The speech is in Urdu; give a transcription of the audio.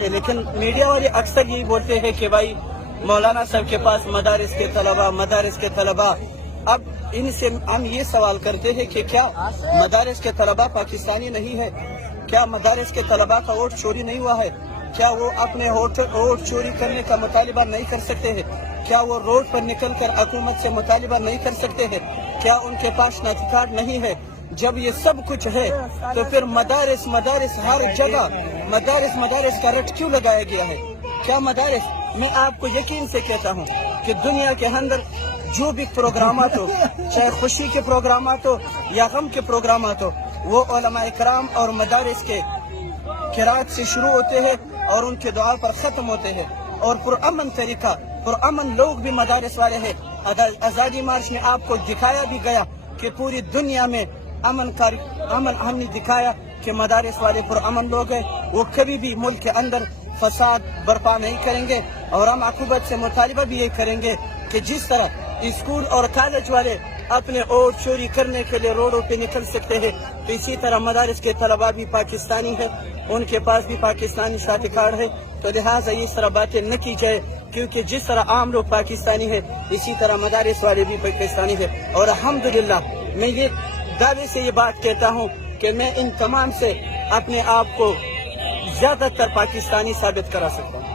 لیکن میڈیا والے اکثر یہی بولتے ہیں کہ بھائی مولانا صاحب کے پاس مدارس کے طلبہ اب ان سے ہم یہ سوال کرتے ہیں کہ کیا مدارس کے طلبہ پاکستانی نہیں ہے؟ کیا مدارس کے طلبہ کا ووٹ چوری نہیں ہوا ہے؟ کیا وہ اپنے ووٹ چوری کرنے کا مطالبہ نہیں کر سکتے ہیں؟ کیا وہ روڈ پر نکل کر حکومت سے مطالبہ نہیں کر سکتے ہیں؟ کیا ان کے پاس ناطق کارڈ نہیں ہے؟ جب یہ سب کچھ ہے تو پھر مدارس ہر جگہ مدارس کا رٹ کیوں لگایا گیا ہے؟ کیا مدارس، میں آپ کو یقین سے کہتا ہوں کہ دنیا کے اندر جو بھی پروگرامات ہو، چاہے خوشی کے پروگرامات ہو یا غم کے پروگرامات ہو، وہ علماء کرام اور مدارس کے قرات سے شروع ہوتے ہیں اور ان کے دعا پر ختم ہوتے ہیں، اور پرامن طریقہ، پرامن لوگ بھی مدارس والے ہیں۔ آزادی مارچ میں آپ کو دکھایا بھی گیا کہ پوری دنیا میں امن ہم نے دکھایا کہ مدارس والے پرامن لوگ ہیں، وہ کبھی بھی ملک کے اندر فساد برپا نہیں کریں گے، اور ہم حکومت سے مطالبہ بھی یہ کریں گے کہ جس طرح اسکول اور کالج والے اپنے ووٹ چوری کرنے کے لیے روڈوں پہ نکل سکتے ہیں، تو اسی طرح مدارس کے طلباء بھی پاکستانی ہیں، ان کے پاس بھی پاکستانی ناطق کارڈ ہے، تو لہٰذا اس طرح باتیں نہ کی جائے، کیونکہ جس طرح عام لوگ پاکستانی ہیں اسی طرح مدارس والے بھی پاکستانی ہیں۔ اور الحمدللہ میں یہ دعوے سے یہ بات کہتا ہوں کہ میں ان تمام سے اپنے آپ کو زیادہ تر پاکستانی ثابت کرا سکتا ہوں۔